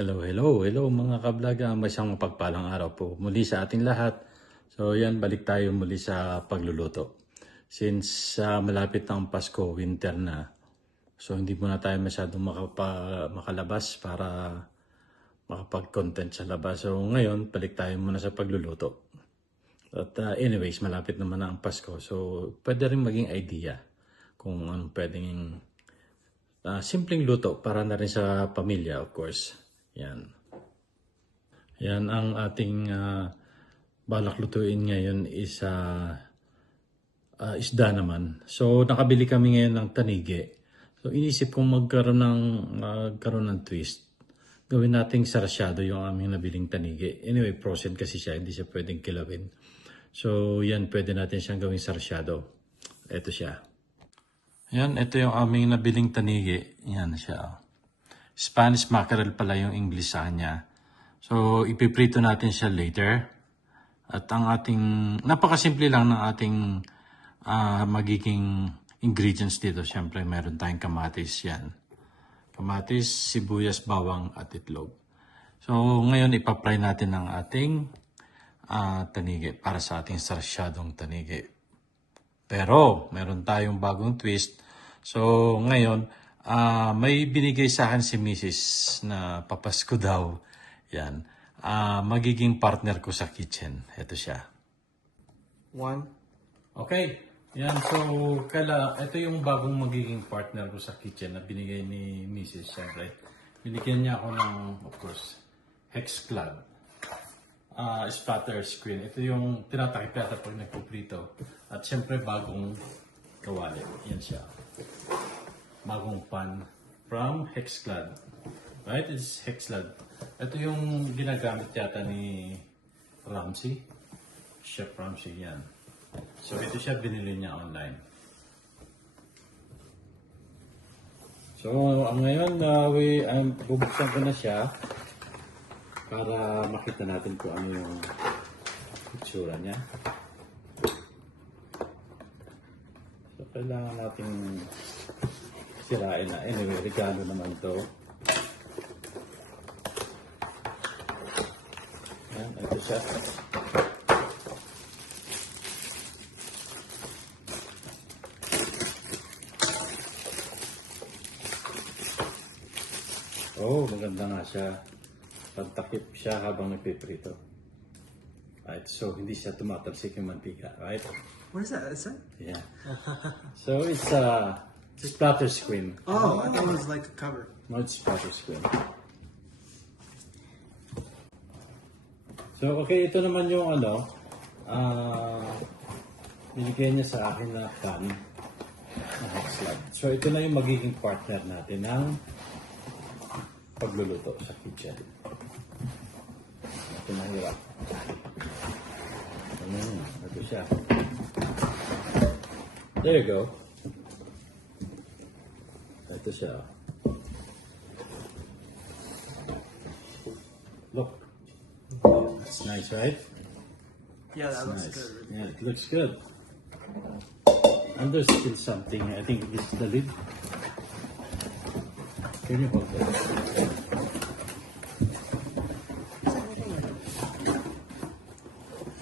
Hello mga kablaga. May isang mapagpalang araw po muli sa ating lahat. So yan, balik tayo muli sa pagluluto. Since malapit ng Pasko, winter na. So hindi muna tayo masyadong makalabas para makapag-content sa labas. So ngayon, balik tayo muna sa pagluluto. At anyways, malapit naman na ang Pasko. So pwede rin maging idea kung anong pwedeng simpleng luto para na rin sa pamilya, of course. Yan. Yan ang ating balak lutuin ngayon is isda naman. So nakabili kami ngayon ng tanige. So inisip kong magkaroon ng twist. Gawin nating sarsyado yung aming nabiling tanige. Anyway, frozen kasi siya, hindi siya pwedeng kilawin. So yan, pwede natin siyang gawing sarsyado. Ito siya. Yan, ito yung aming nabiling tanige. Yan siya. Spanish mackerel pala yung English sa kanya. So, ipiprito natin siya later. At ang ating, napakasimple lang ng ating magiging ingredients dito. Siyempre, meron tayong kamatis yan. Kamatis, sibuyas, bawang, at itlog. So, ngayon ipapry natin ang ating tanige para sa ating sarsyadong tanige. Pero, meron tayong bagong twist. So, ngayon, may binigay sa akin si Mrs. na papasko daw. Yan. Magiging partner ko sa kitchen. Ito siya. Okay. Yan. So, ito yung bagong magiging partner ko sa kitchen na binigay ni Mrs. Siyempre. Binigyan niya ako ng, of course, Hexclad. Splatter screen. Ito yung tinatakip yata pag nagpuprito. At siyempre, bagong kawali. Yan siya. Bagong pan from Hexclad. Right? It's Hexclad. Ito yung ginagamit yata ni Ramsey. Chef Ramsey, yan. So, ito siya, binili niya online. So, ngayon, bubuksan ko na siya para makita natin kung ano yung itsura niya. So, kailangan natin sirain na. Anyway, regalo naman to. Yan, ito siya. Oh, maganda nga siya. Pagtakip siya habang nagpiprito. Right, so hindi siya tumatalsik yung mantika, right? What is that? Is that? Yeah. So it's splatter screen. Oh, I thought it was like a cover. No, it's splatter screen. So, okay, ito naman yung binigay niya sa akin na pan na Hexclad. So, ito na yung magiging partner natin ng pagluluto sa kitchen. Ito na hirap. Ito siya. There you go. Ito siya. Look. That's nice, right? Yeah, that looks Nice. good. Yeah, it looks good. And there's still something. I think this is the lid. Can you hold that?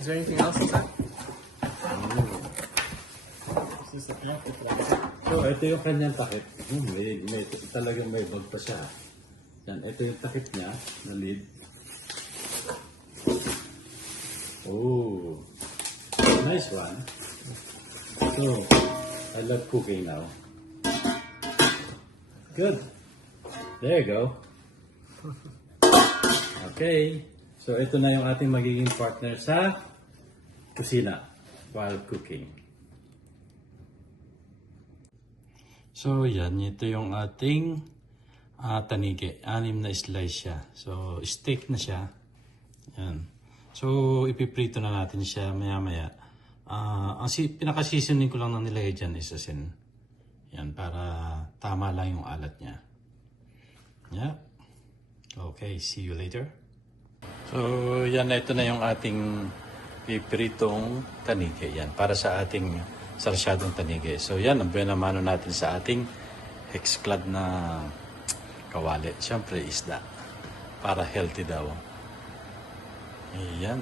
Is there anything else inside? Is this the plastic one? So, ito yung kanyang takip. Talagang may bag pa siya. Yan, ito yung takip niya na lid. Oh, nice one. So, I love cooking now. Good. There you go. Okay. So, ito na yung ating magiging partner sa kusina while cooking. So, yan. Ito yung ating tanige. 6 na slice siya. So, steak na siya. Yan. So, ipiprito na natin siya maya-maya. Ang pinaka-seasoning ko lang na nilagay dyan is asin. Yan, para tama lang yung alat niya. Yeah. Okay, see you later. So, yan, ito na yung ating pipritong tanige. Yan, para sa ating sarsyadong tanige. So, yan, ang binamano natin sa ating Hexclad na kawali. Siyempre, isda. para healthy daw. Ayan.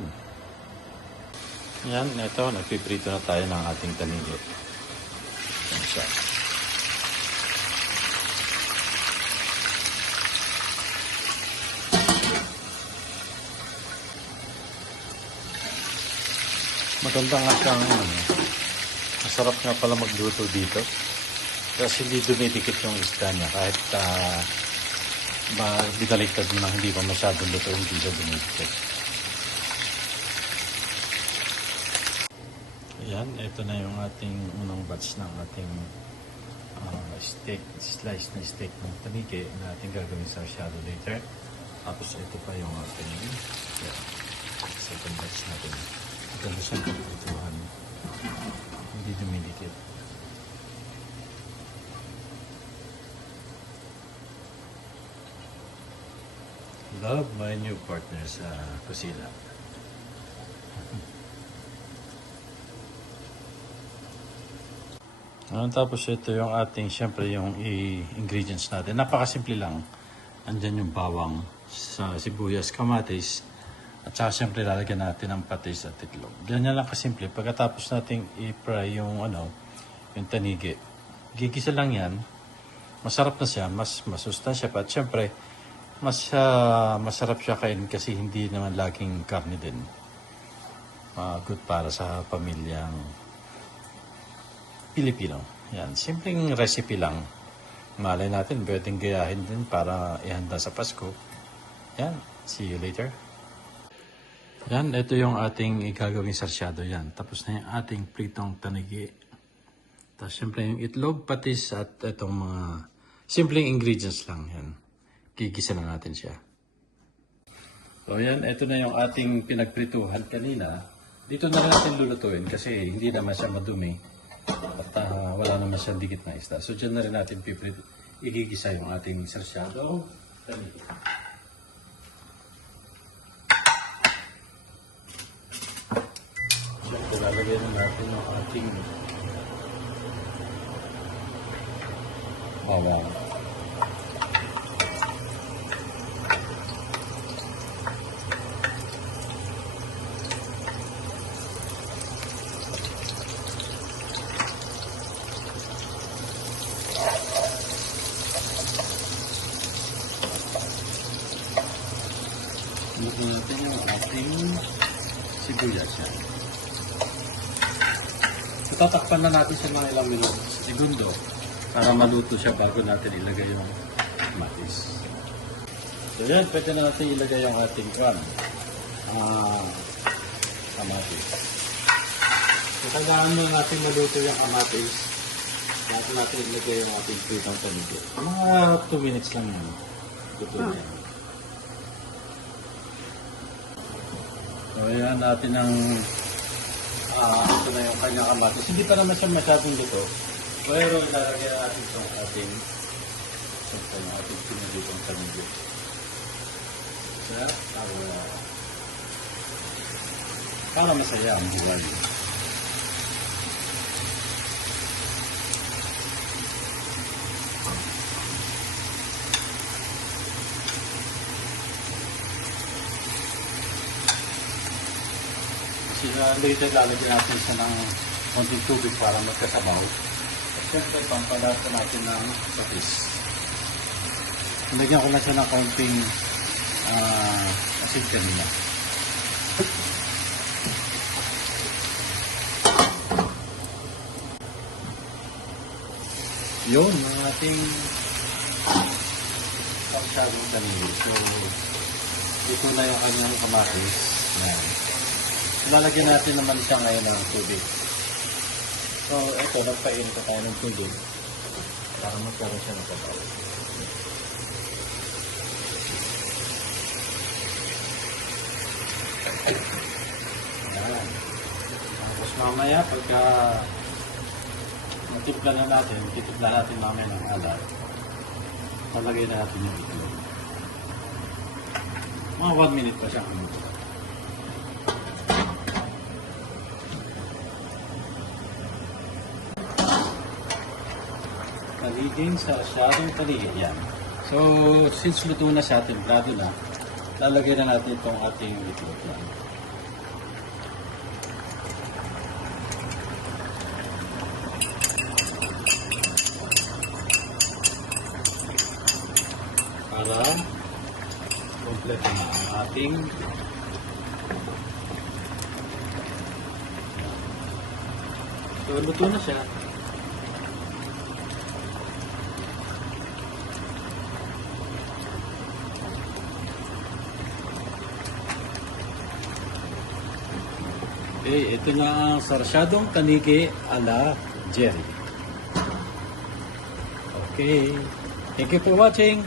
Yan, ito, nagpiprito na tayo ng ating tanigi. Yan siya. Maganda nga siyang, masarap nga pala magluto dito. Kasi hindi dumidikit yung isda niya. Kahit binaliktad mo na hindi pa masyadong luto, hindi siya dumidikit. Ayan, ito na yung ating unang batch ng ating steak, slice na steak ng tanigi na ating gagawin sa shadow later. Tapos ito pa yung ating second batch natin. Maganda siyang pagtutuhan. Hindi dumidikit. Love my new partner sa kusina. Tapos ito yung ating, syempre yung ingredients natin. Napakasimple lang. Andyan yung bawang, sa sibuyas, kamatis, at saka syempre lalagyan natin ng patis at itlog. Ganyan lang kasimple. Pagkatapos nating i-fry yung yung tanigi, gigisa lang yan. Masarap na siya, mas masustansya pa. At syempre, masarap siya kain kasi hindi naman laging karne din. Good para sa pamilyang Pilipino. Yan, simpleng recipe lang. Malay natin, pwedeng gayahin din para ihanda sa Pasko. Yan, see you later. Yan, ito yung ating igagawing sarsyado yan. Tapos na yung ating pritong tanigi. Tapos syempre yung itlog, patis at itong mga simpleng ingredients lang. Yan, gigisa na natin siya. So yan, ito na yung ating pinagprituhan kanina. Dito na rin natin lulutuin kasi hindi naman siya madumi. At wala naman siyang dikit na isda. So dyan na rin natin igigisa yung ating sarsyado. Siyempre lalagay na natin yung ating bawang. Luto natin yung ating sibuyas yan. So, tatakpan na natin sa mga ilang segundo para maluto siya bago natin ilagay yung kamatis. So yan, pwede na natin ilagay yung ating kamatis. So kailangan mo natin maluto yung kamatis bago natin ilagay yung ating pritong tanigi. Mga 2 minutes lang yan. Luto yan. So, ayan natin ang ito na yung kanyang kamatis. Hindi pa naman siya masyadong luto. Pero ilalagay natin itong ating pinagitong tanigi. Para masaya ang buhay. Later lalagyan natin siya ng konting tubig para magkasabaw. At syempre pampalasa natin ng patis. Nilagyan ko na siya ng konting asin kanina. Yun, ang ating pagkagong tanili. So, ito na yung kanyang kamatis. Yan. Lalagyan natin naman siya ngayon ng tubig. So, ito, nagpainit na tayo ng tubig para magkaroon siya ng sabaw. Ayan. Tapos mamaya, pagka matipla na natin, titipla natin mamaya ng alat, talagay na natin yung itlog. Mga 1 minute pa siya kumuto. Taliging sa shadow taligin. Yan. So, since luto na siya, templado na, lalagay na natin itong ating itlog yan. Para kompleto na ang ating so, luto na siya. Okay, ito na ang sarsyadong tanigi ala Jerry. Okay, thank you for watching.